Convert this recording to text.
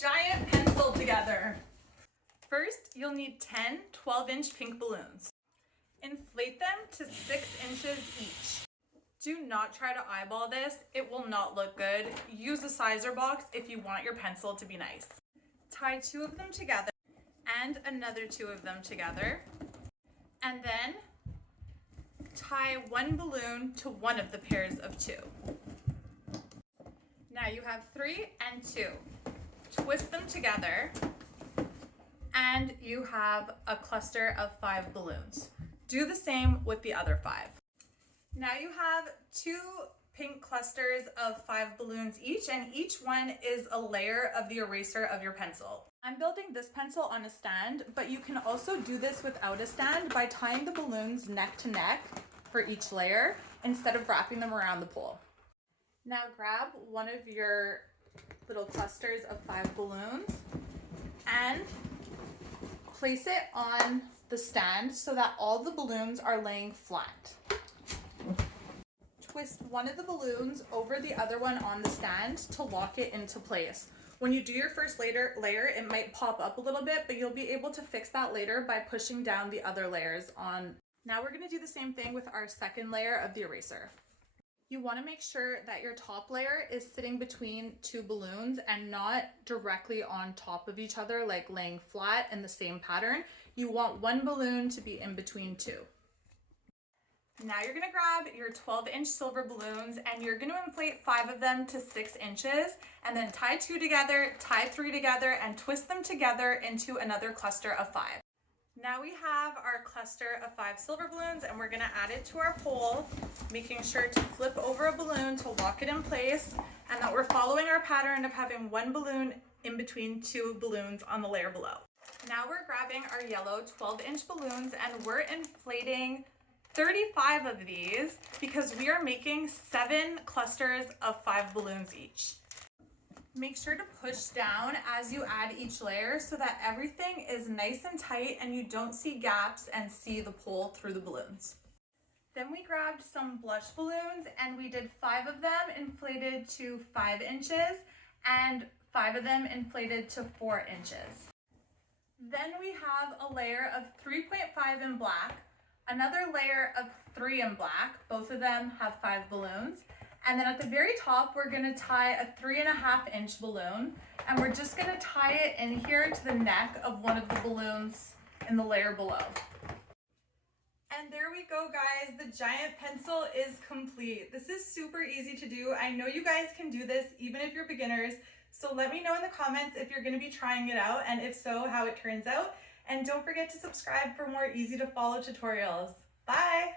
giant pencil together. First, you'll need 10 12-inch pink balloons. Inflate them to 6 inches each. Do not try to eyeball this, it will not look good. Use a sizer box if you want your pencil to be nice. Tie 2 of them together and another 2 of them together. And then tie 1 balloon to one of the pairs of 2. Now you have 3 and 2. Twist them together and you have a cluster of 5 balloons. Do the same with the other 5. Now you have 2 pink clusters of 5 balloons each, and each one is a layer of the eraser of your pencil. I'm building this pencil on a stand, but you can also do this without a stand by tying the balloons neck to neck for each layer instead of wrapping them around the pole. Now grab one of your little clusters of 5 balloons and place it on the stand so that all the balloons are laying flat. Twist one of the balloons over the other one on the stand to lock it into place. When you do your first layer, it might pop up a little bit, but you'll be able to fix that later by pushing down the other layers on. Now we're going to do the same thing with our second layer of the eraser. You want to make sure that your top layer is sitting between 2 balloons and not directly on top of each other, like laying flat in the same pattern. You want 1 balloon to be in between 2. Now you're going to grab your 12-inch silver balloons and you're going to inflate 5 of them to 6 inches and then tie 2 together, tie 3 together, and twist them together into another cluster of 5. Now we have our cluster of 5 silver balloons and we're going to add it to our pole, making sure to flip over a balloon to lock it in place, and that we're following our pattern of having 1 balloon in between 2 balloons on the layer below. Now we're grabbing our yellow 12-inch balloons and we're inflating 35 of these because we are making 7 clusters of 5 balloons each. Make sure to push down as you add each layer so that everything is nice and tight and you don't see gaps and see the pole through the balloons. Then we grabbed some blush balloons and we did 5 of them inflated to 5 inches and 5 of them inflated to 4 inches. Then we have a layer of 3.5 in black, another layer of 3 in black, both of them have 5 balloons, and then at the very top we're going to tie a 3.5-inch balloon and we're just going to tie it in here to the neck of one of the balloons in the layer below. And there we go, guys, the giant pencil is complete. This is super easy to do. I know you guys can do this even if you're beginners, so let me know in the comments if you're going to be trying it out and if so, how it turns out. And don't forget to subscribe for more easy to follow tutorials. Bye!